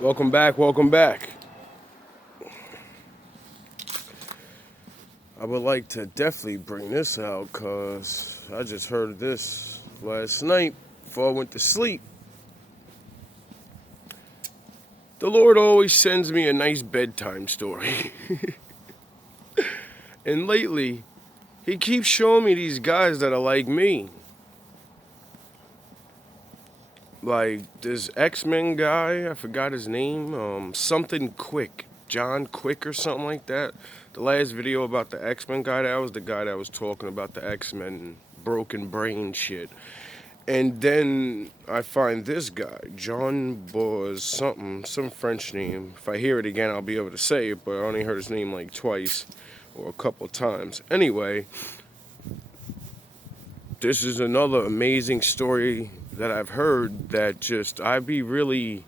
Welcome back, welcome back. I would like to definitely bring this out because I just heard this last night before I went to sleep. The Lord always sends me a nice bedtime story. And lately, He keeps showing me these guys that are like me. Like this X-Men guy, I forgot his name, something Quick, John Quick or something like that. The last video about the X-Men guy, that was the guy that was talking about the X-Men broken brain shit. And then I find this guy, John Boz something, some French name. If I hear it again, I'll be able to say it, but I only heard his name like twice or a couple times. Anyway, this is another amazing story that I've heard that just, it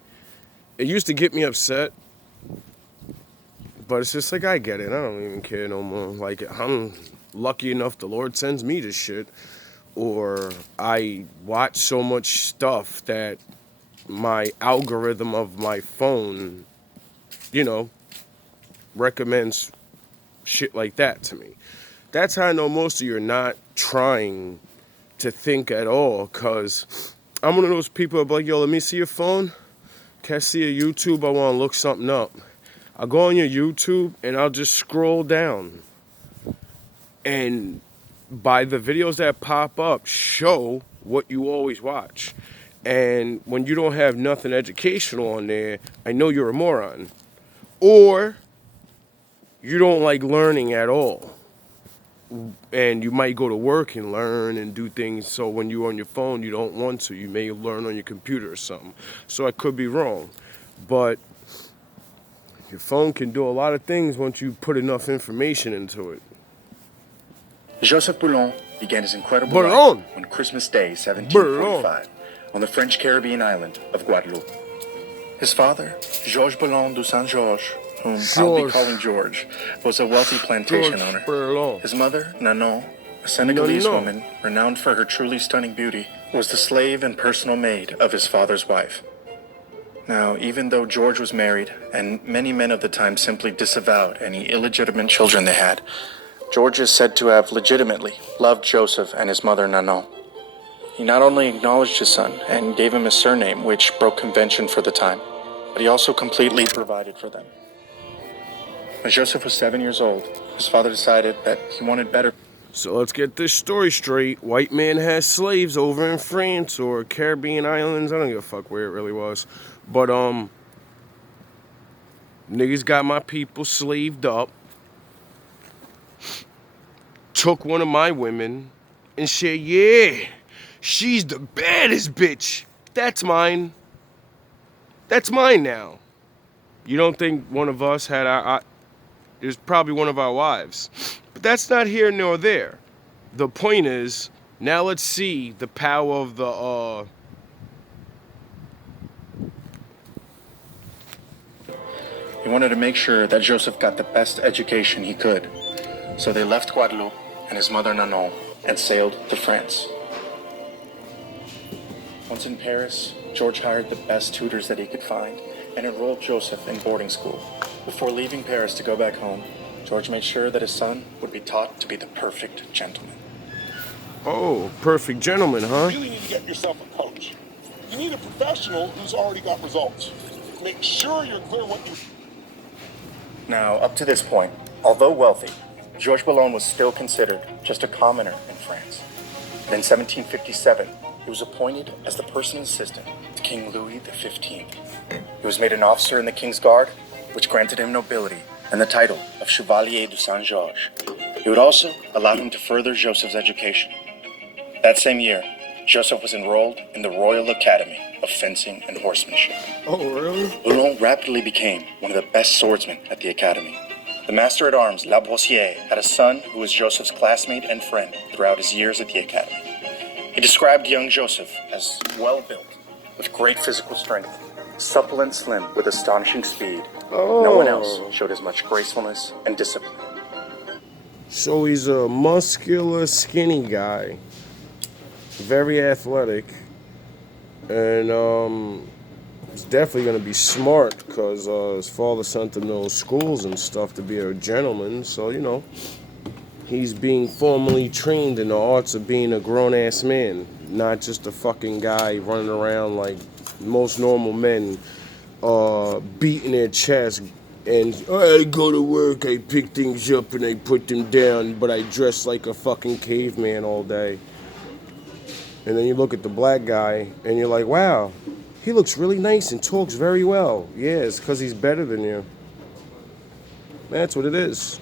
used to get me upset, but it's just like, I get it. I don't even care no more. Like, I'm lucky enough the Lord sends me this shit. Or I watch so much stuff that my algorithm of my phone, recommends shit like that to me. That's how I know most of you are not trying to think at all, because I'm one of those people that be like, yo, let me see your phone. Can I see a YouTube? I want to look something up. I'll go on your YouTube and I'll just scroll down. And by the videos that pop up, show what you always watch. And when you don't have nothing educational on there, I know you're a moron. Or you don't like learning at all. And you might go to work and learn and do things, so when you're on your phone, you don't want to. You may learn on your computer or something. So I could be wrong. But your phone can do a lot of things once you put enough information into it. Joseph Boulon began his incredible Boulon. life on Christmas Day, 1745, on the French Caribbean island of Guadeloupe. His father, Georges Boulon de Saint-Georges, whom I'll be calling George, was a wealthy plantation owner. Boulon. His mother, Nanon, a Senegalese woman renowned for her truly stunning beauty, was the slave and personal maid of his father's wife. Now, even though George was married, and many men of the time simply disavowed any illegitimate children they had, George is said to have legitimately loved Joseph and his mother Nanon. He not only acknowledged his son and gave him his surname, which broke convention for the time, but he also completely provided for them. When Joseph was 7 years old, his father decided that he wanted better. So let's get this story straight. White man has slaves over in France or Caribbean islands. I don't give a fuck where it really was. But, niggas got my people slaved up. Took one of my women and said, yeah, she's the baddest bitch. That's mine. That's mine now. You don't think one of us had it was probably one of our wives. But that's not here nor there. The point is, now let's see the power of the, He wanted to make sure that Joseph got the best education he could. So they left Guadeloupe and his mother Nanon and sailed to France. Once in Paris, George hired the best tutors that he could find and enrolled Joseph in boarding school. Before leaving Paris to go back home, George made sure that his son would be taught to be the perfect gentleman. Oh, perfect gentleman, huh? You really need to get yourself a coach. You need a professional who's already got results. Make sure you're clear what you... Now, up to this point, although wealthy, Georges Boulon was still considered just a commoner in France. And in 1757, he was appointed as the personal assistant to King Louis XV. He was made an officer in the King's Guard, which granted him nobility and the title of Chevalier de Saint-Georges. It would also allow him to further Joseph's education. That same year, Joseph was enrolled in the Royal Academy of Fencing and Horsemanship. Oh, really? Boulon rapidly became one of the best swordsmen at the academy. The master-at-arms, Labrossiere, had a son who was Joseph's classmate and friend throughout his years at the academy. He described young Joseph as well-built, with great physical strength, supple and slim with astonishing speed. Oh. No one else showed as much gracefulness and discipline. So he's a muscular, skinny guy. Very athletic. And, He's definitely gonna be smart because his father sent him to those schools and stuff to be a gentleman. So he's being formally trained in the arts of being a grown-ass man, not just a fucking guy running around like most normal men, beating their chest. And I go to work, I pick things up and I put them down, but I dress like a fucking caveman all day. And then you look at the black guy and you're like, wow, he looks really nice and talks very well. Yeah, it's because he's better than you. That's what it is.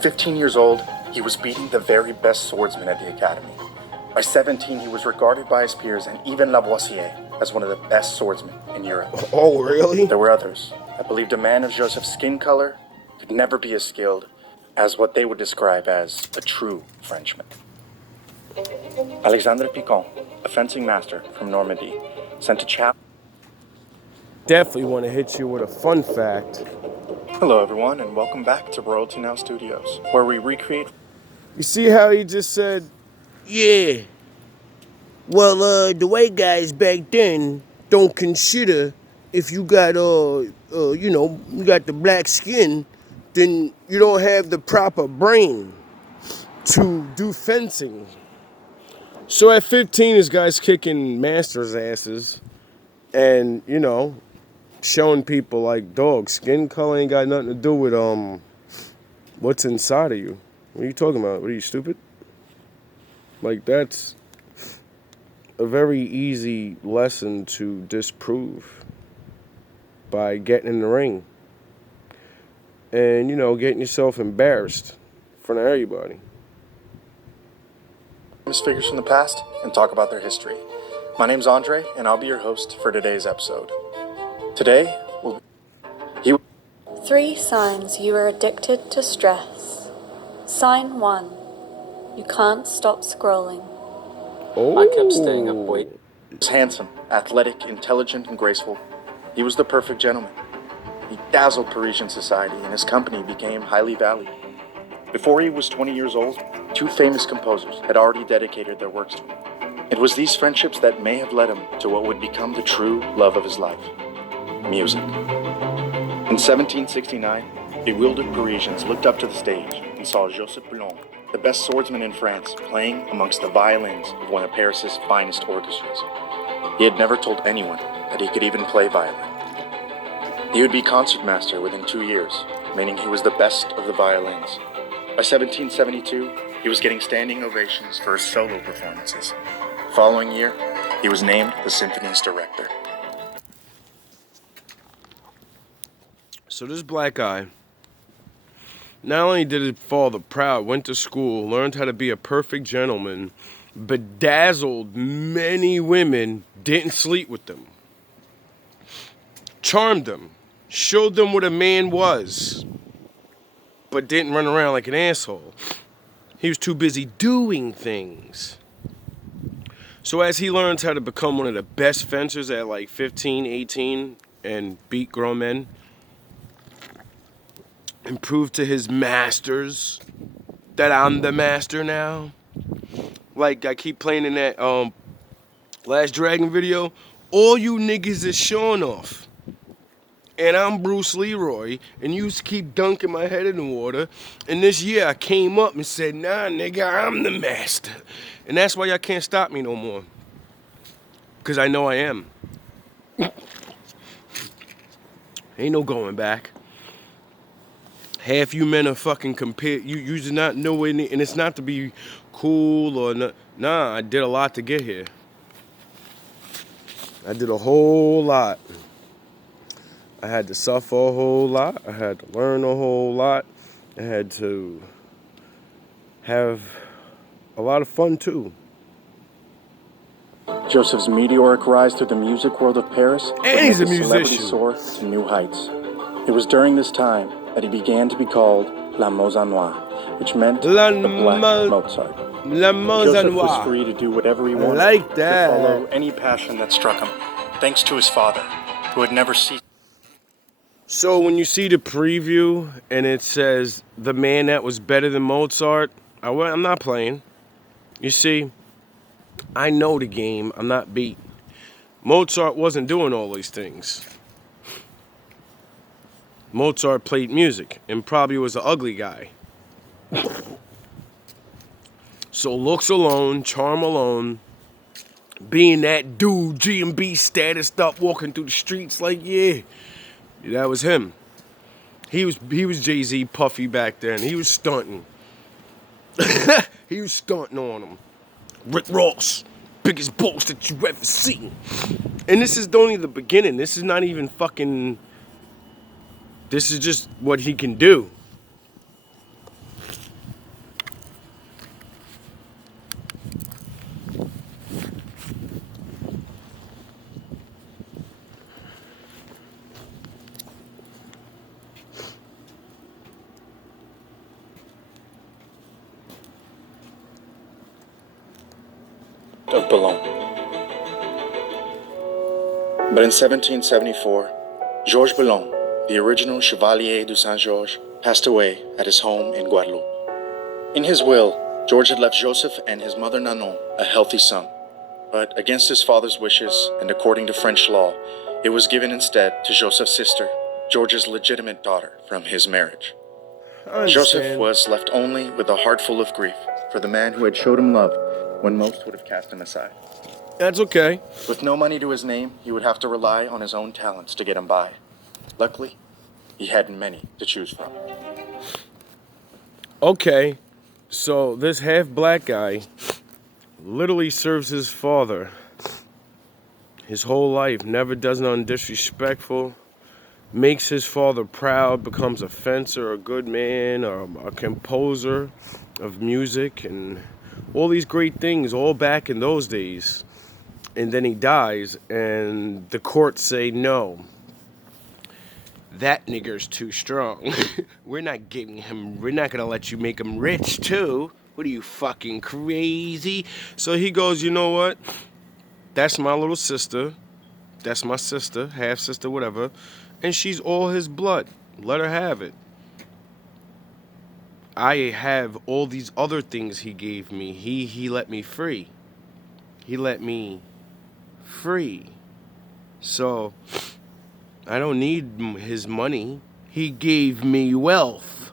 15 years old, he was beating the very best swordsman at the academy. By 17, he was regarded by his peers and even Lavoisier as one of the best swordsmen in Europe. Oh, really? There were others that believed a man of Joseph's skin color could never be as skilled as what they would describe as a true Frenchman. Alexandre Picon, a fencing master from Normandy, sent a chap. Definitely want to hit you with a fun fact. Hello, everyone, and welcome back to Royalty Now Studios, where we recreate. You see how he just said, yeah. Well, the white guys back then don't consider if you got, you got the black skin, then you don't have the proper brain to do fencing. So at 15, this guy's kicking masters' asses and, showing people like, dog, skin color ain't got nothing to do with what's inside of you. What are you talking about? What are you, stupid? Like, that's a very easy lesson to disprove by getting in the ring and, getting yourself embarrassed in front of everybody. Famous figures from the past and talk about their history. My name's Andre, and I'll be your host for today's episode. Today, we'll be... 3 signs you are addicted to stress. Sign 1. You can't stop scrolling. Oh. I kept staying up late. He was handsome, athletic, intelligent, and graceful. He was the perfect gentleman. He dazzled Parisian society, and his company became highly valued. Before he was 20 years old, 2 famous composers had already dedicated their works to him. It was these friendships that may have led him to what would become the true love of his life: music. In 1769, bewildered Parisians looked up to the stage and saw Joseph Boulon, the best swordsman in France, playing amongst the violins of one of Paris's finest orchestras. He had never told anyone that he could even play violin. He would be concertmaster within 2 years, meaning he was the best of the violins. By 1772, he was getting standing ovations for his solo performances. The following year, he was named the symphony's director. So this black guy, not only did his father proud, went to school, learned how to be a perfect gentleman, bedazzled many women, didn't sleep with them, charmed them, showed them what a man was, but didn't run around like an asshole. He was too busy doing things. So as he learns how to become one of the best fencers at like 15, 18, and beat grown men, and prove to his masters that I'm the master now. Like I keep playing in that Last Dragon video, all you niggas is showing off. And I'm Bruce Leroy, and you keep dunking my head in the water. And this year I came up and said, nah, nigga, I'm the master. And that's why y'all can't stop me no more. Because I know I am. Ain't no going back. Half you men are fucking compared. You do not know any, and it's not to be cool or not. Nah, I did a lot to get here. I did a whole lot. I had to suffer a whole lot. I had to learn a whole lot. I had to have a lot of fun too. Joseph's meteoric rise through the music world of Paris And he's a made his celebrity musician. soar to new heights. It was during this time that he began to be called La Mozart Noire, which meant the Black Mozart. La Joseph was Mozart. free to do whatever he wanted, like that. to follow any passion that struck him, thanks to his father, who had never ceased. So when you see the preview and it says the man that was better than Mozart, I'm not playing. You see, I know the game. I'm not beat. Mozart wasn't doing all these things. Mozart played music and probably was an ugly guy. So looks alone, charm alone, being that dude, G&B status stuff, walking through the streets like, yeah, that was him. He was Jay-Z Puffy back then. He was stunting. He was stunting on him. Rick Ross, biggest boss that you ever seen. And this is only the beginning. This is not even fucking. This is just what he can do. Of Boulogne. But in 1774, Georges Boulogne, the original Chevalier du Saint-Georges, passed away at his home in Guadeloupe. In his will, George had left Joseph and his mother Nanon a healthy son. But against his father's wishes, and according to French law, it was given instead to Joseph's sister, George's legitimate daughter from his marriage. Joseph was left only with a heart full of grief for the man who had showed him love when most would have cast him aside. That's okay. With no money to his name, he would have to rely on his own talents to get him by. Luckily, he had many to choose from. Okay, so this half-black guy literally serves his father his whole life, never does nothing disrespectful, makes his father proud, becomes a fencer, a good man, a composer of music, and all these great things, all back in those days. And then he dies, and the courts say, no, that nigger's too strong. We're not gonna let you make him rich, too. What are you, fucking crazy? So he goes, you know what? That's my little sister. That's my sister, half-sister, whatever. And she's all his blood. Let her have it. I have all these other things he gave me. He let me free. He let me free. So I don't need his money. He gave me wealth.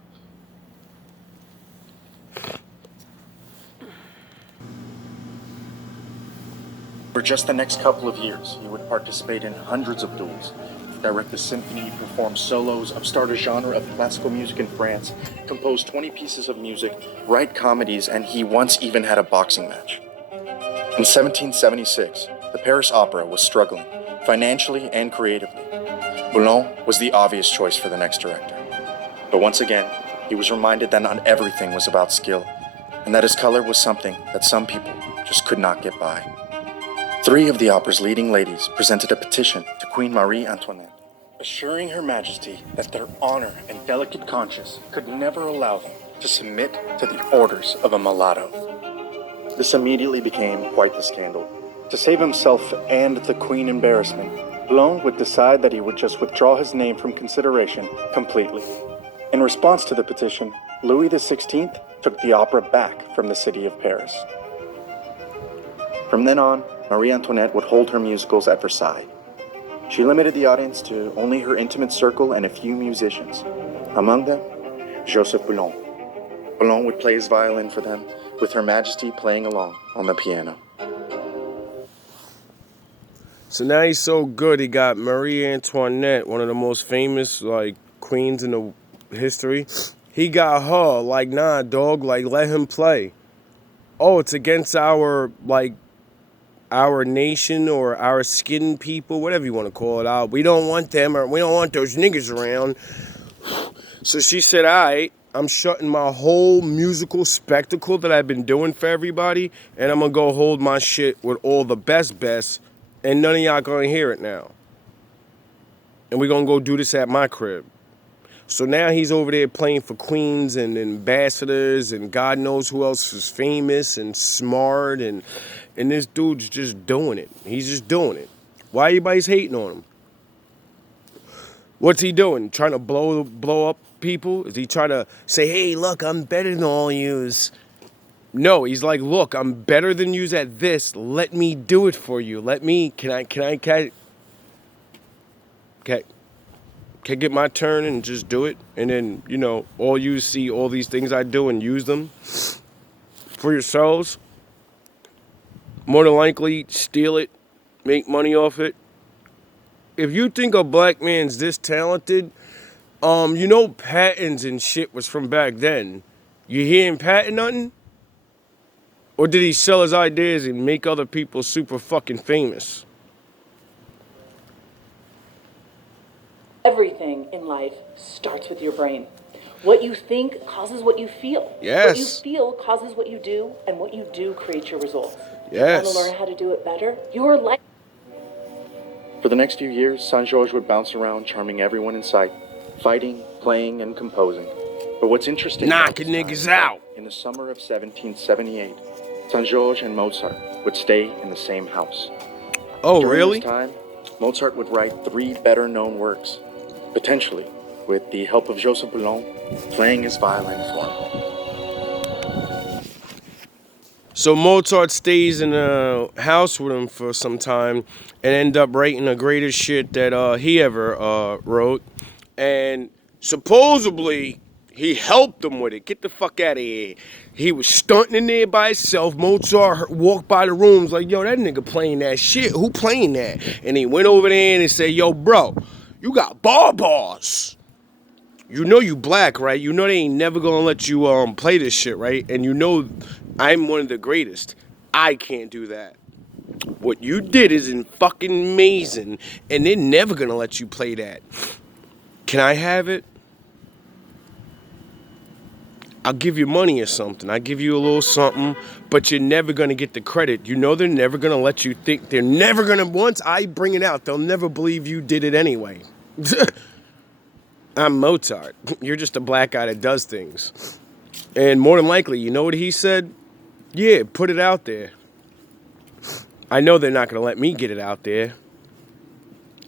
For just the next couple of years, he would participate in hundreds of duels, direct a symphony, perform solos, upstart a genre of classical music in France, compose 20 pieces of music, write comedies, and he once even had a boxing match. In 1776, the Paris Opera was struggling, financially and creatively. Boulogne was the obvious choice for the next director. But once again, he was reminded that not everything was about skill, and that his color was something that some people just could not get by. 3 of the opera's leading ladies presented a petition to Queen Marie Antoinette, assuring Her Majesty that their honor and delicate conscience could never allow them to submit to the orders of a mulatto. This immediately became quite the scandal. To save himself and the Queen embarrassment, Boulogne would decide that he would just withdraw his name from consideration completely. In response to the petition, Louis XVI took the opera back from the city of Paris. From then on, Marie Antoinette would hold her musicals at Versailles. She limited the audience to only her intimate circle and a few musicians. Among them, Joseph Boulogne. Boulogne would play his violin for them, with Her Majesty playing along on the piano. So now he's so good, he got Marie Antoinette, one of the most famous, queens in the history. He got her, nah, dog, let him play. Oh, it's against our nation or our skin people, whatever you want to call it out. We don't want them, or we don't want those niggas around. So she said, all right, I'm shutting my whole musical spectacle that I've been doing for everybody, and I'm going to go hold my shit with all the best, and none of y'all going to hear it now. And we're going to go do this at my crib. So now he's over there playing for queens and ambassadors and God knows who else is famous and smart, and this dude's just doing it. He's just doing it. Why everybody's hating on him? What's he doing? Trying to blow up people? Is he trying to say, hey, look, I'm better than all yous? No, he's like, look, I'm better than you at this. Let me do it for you. Can I get my turn and just do it? And then, all you see all these things I do and use them for yourselves. More than likely, steal it, make money off it. If you think a black man's this talented, patents and shit was from back then. You hear him patent nothing? Or did he sell his ideas and make other people super fucking famous? Everything in life starts with your brain. What you think causes what you feel. Yes. What you feel causes what you do, and what you do creates your results. Yes. You want to learn how to do it better? Your life. For the next few years, Saint-Georges would bounce around, charming everyone in sight, fighting, playing, and composing. But what's interesting... knocking niggas out. In the summer of 1778, Saint-Georges and Mozart would stay in the same house. Oh, During really? this time, Mozart would write 3 better-known works, potentially with the help of Joseph Boulon playing his violin for him. So Mozart stays in a house with him for some time and end up writing the greatest shit that he ever wrote. And supposedly, he helped him with it. Get the fuck out of here. He was stunting in there by himself. Mozart walked by the rooms like, yo, that nigga playing that shit. Who playing that? And he went over there and said, yo, bro, you got bars. You know you black, right? You know they ain't never gonna let you play this shit, right? And you know I'm one of the greatest. I can't do that. What you did is fucking amazing, and they're never gonna let you play that. Can I have it? I'll give you money or something. I'll give you a little something, but you're never gonna get the credit. You know they're never gonna let you think. They're never gonna, once I bring it out, they'll never believe you did it anyway. I'm Mozart. You're just a black guy that does things. And more than likely, you know what he said? Yeah, put it out there. I know they're not going to let me get it out there.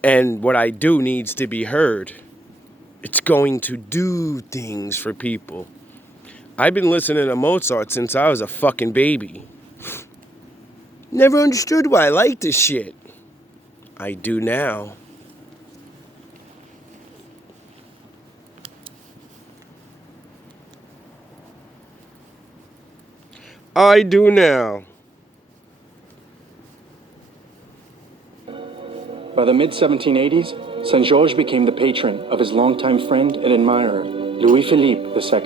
And what I do needs to be heard. It's going to do things for people. I've been listening to Mozart since I was a fucking baby. Never understood why I liked this shit. I do now. I do now. By the mid-1780s, Saint-Georges became the patron of his longtime friend and admirer, Louis-Philippe II,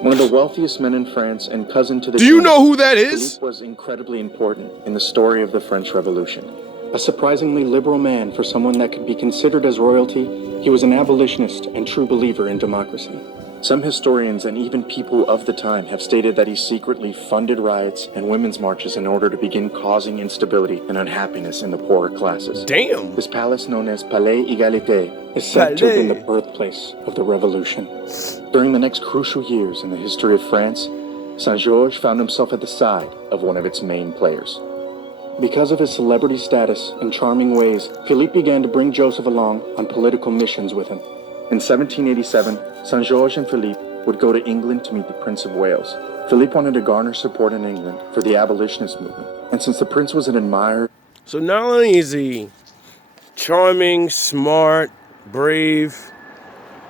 one of the wealthiest men in France and cousin to the Do you know who that is? Philippe was incredibly important in the story of the French Revolution. A surprisingly liberal man for someone that could be considered as royalty, he was an abolitionist and true believer in democracy. Some historians and even people of the time have stated that he secretly funded riots and women's marches in order to begin causing instability and unhappiness in the poorer classes. Damn. This palace, known as Palais Égalité, is said to have been the birthplace of the revolution. During the next crucial years in the history of France, Saint-Georges found himself at the side of one of its main players. Because of his celebrity status and charming ways, Philippe began to bring Joseph along on political missions with him. In 1787, Saint-Georges and Philippe would go to England to meet the Prince of Wales. Philippe wanted to garner support in England for the abolitionist movement, and since the prince was an admirer... So not only is he charming, smart, brave,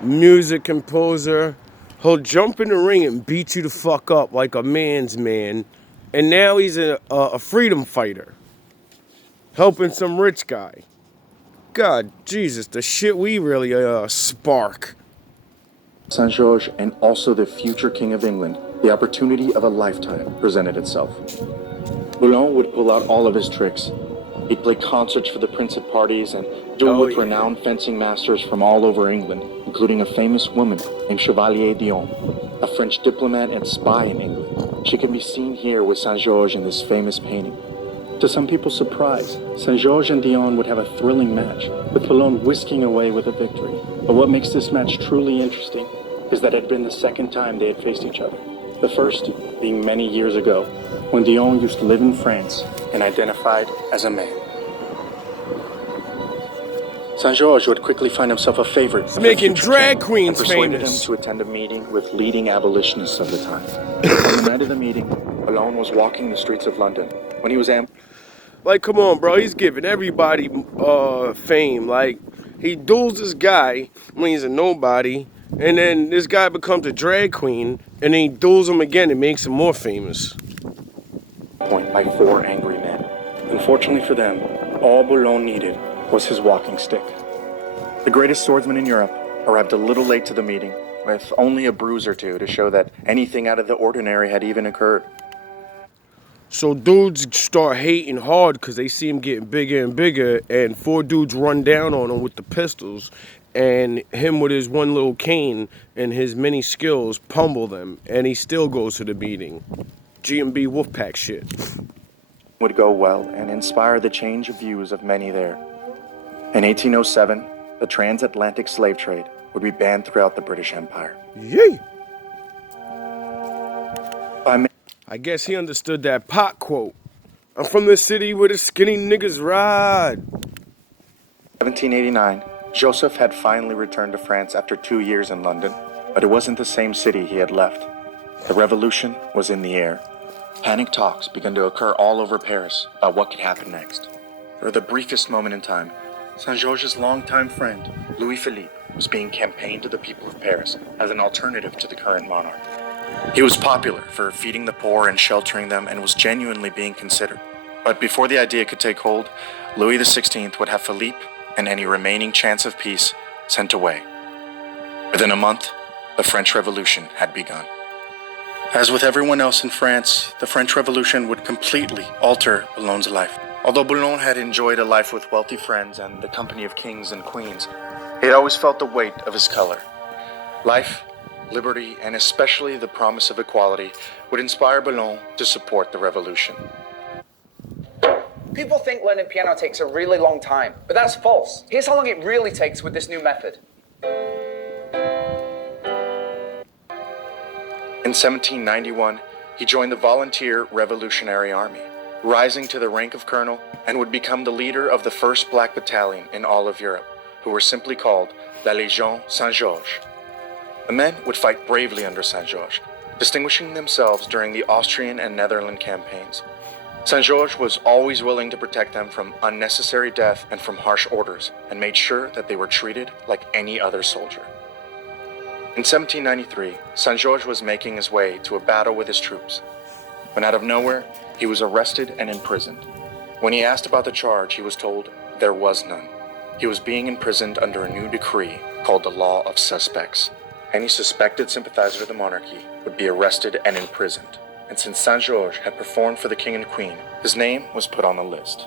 music composer, he'll jump in the ring and beat you the fuck up like a man's man, and now he's a freedom fighter, helping some rich guy. God, Jesus, the shit we really spark. Saint-Georges and also the future King of England, the opportunity of a lifetime presented itself. Boulon would pull out all of his tricks. He'd play concerts for the prince at parties and duel with renowned fencing masters from all over England, including a famous woman named Chevalier Dion, a French diplomat and spy in England. She can be seen here with Saint-Georges in this famous painting. To some people's surprise, Saint-Georges and Dion would have a thrilling match, with Boulon whisking away with a victory. But what makes this match truly interesting is that it had been the second time they had faced each other. The first being many years ago, when Dion used to live in France and identified as a man. Saint-Georges would quickly find himself a favorite of making the future drag king queens and persuaded famous. him to attend a meeting with leading abolitionists of the time. On the night of the meeting, Boulogne was walking the streets of London when he was Like, come on, bro. He's giving everybody fame. Like, he duels this guy when he's a nobody, and then this guy becomes a drag queen, and then he duels him again and makes him more famous. point by 4 angry men. Unfortunately for them, all Boulogne needed was his walking stick. The greatest swordsman in Europe arrived a little late to the meeting, with only a bruise or two to show that anything out of the ordinary had even occurred. So dudes start hating hard because they see him getting bigger and bigger, and 4 dudes run down on him with the pistols, and him with his one little cane and his many skills pummel them, and he still goes to the meeting. G&B Wolfpack shit. Would go well and inspire the change of views of many there. In 1807, the transatlantic slave trade would be banned throughout the British Empire. Yay! By I guess he understood that Pac quote. I'm from the city where the skinny niggas ride. 1789, Joseph had finally returned to France after 2 years in London, but it wasn't the same city he had left. The revolution was in the air. Panic talks began to occur all over Paris about what could happen next. For the briefest moment in time, Saint-Georges' longtime friend, Louis-Philippe, was being campaigned to the people of Paris as an alternative to the current monarch. He was popular for feeding the poor and sheltering them and was genuinely being considered. But before the idea could take hold, Louis XVI would have Philippe and any remaining chance of peace sent away. Within a month, the French Revolution had begun. As with everyone else in France, the French Revolution would completely alter Boulogne's life. Although Boulogne had enjoyed a life with wealthy friends and the company of kings and queens, he had always felt the weight of his color. Life, liberty, and especially the promise of equality would inspire Boulogne to support the revolution. People think learning piano takes a really long time, but that's false. Here's how long it really takes with this new method. In 1791, he joined the Volunteer Revolutionary Army, rising to the rank of colonel, and would become the leader of the first black battalion in all of Europe, who were simply called La Légion Saint-Georges. The men would fight bravely under Saint-Georges, distinguishing themselves during the Austrian and Netherlands campaigns. Saint-Georges was always willing to protect them from unnecessary death and from harsh orders, and made sure that they were treated like any other soldier. In 1793, Saint-Georges was making his way to a battle with his troops, when out of nowhere, he was arrested and imprisoned. When he asked about the charge, he was told there was none. He was being imprisoned under a new decree called the Law of Suspects. Any suspected sympathizer of the monarchy would be arrested and imprisoned. And since Saint-Georges had performed for the king and queen, his name was put on the list.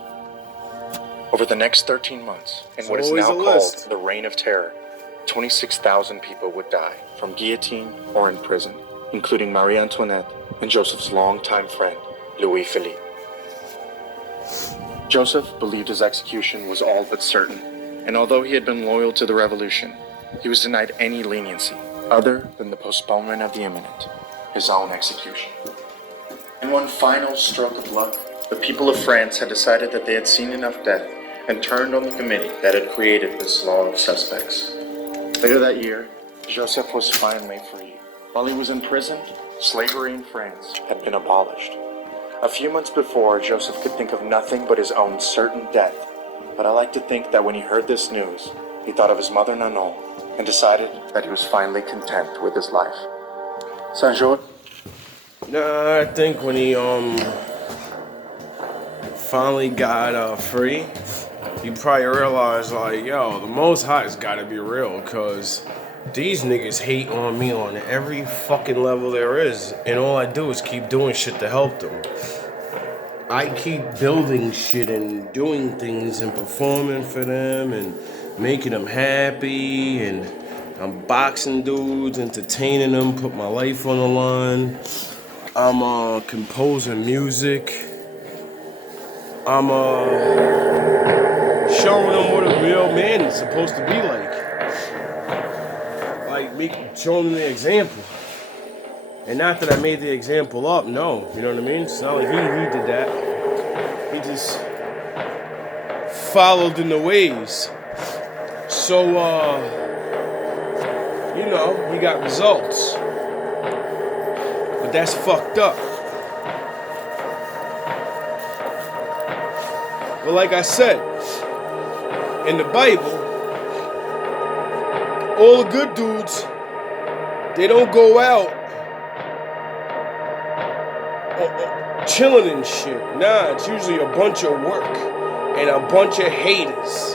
Over the next 13 months, in what is now called the Reign of Terror, 26,000 people would die from guillotine or in prison, including Marie Antoinette and Joseph's longtime friend, Louis-Philippe. Joseph believed his execution was all but certain, and although he had been loyal to the revolution, he was denied any leniency other than the postponement of the imminent, his own execution. In one final stroke of luck, the people of France had decided that they had seen enough death and turned on the committee that had created this law of suspects. Later that year, Joseph was finally free. While he was imprisoned, slavery in France had been abolished. A few months before, Joseph could think of nothing but his own certain death, but I like to think that when he heard this news, he thought of his mother Nanon and decided that he was finally content with his life. Saint-Georges? Nah, I think when he finally got free, he probably realized, like, yo, the Most High's gotta be real, cause these niggas hate on me on every fucking level there is, and all I do is keep doing shit to help them. I keep building shit and doing things and performing for them and making them happy, and I'm boxing dudes, entertaining them, put my life on the line. I'm composing music. I'm showing them what a real man is supposed to be like showing them the example. And not that I made the example up, no, you know what I mean? It's not like he did that. He just followed in the ways. So, you know, he got results. But that's fucked up. But like I said, in the Bible, all the good dudes, they don't go out chilling and shit. Nah, it's usually a bunch of work and a bunch of haters.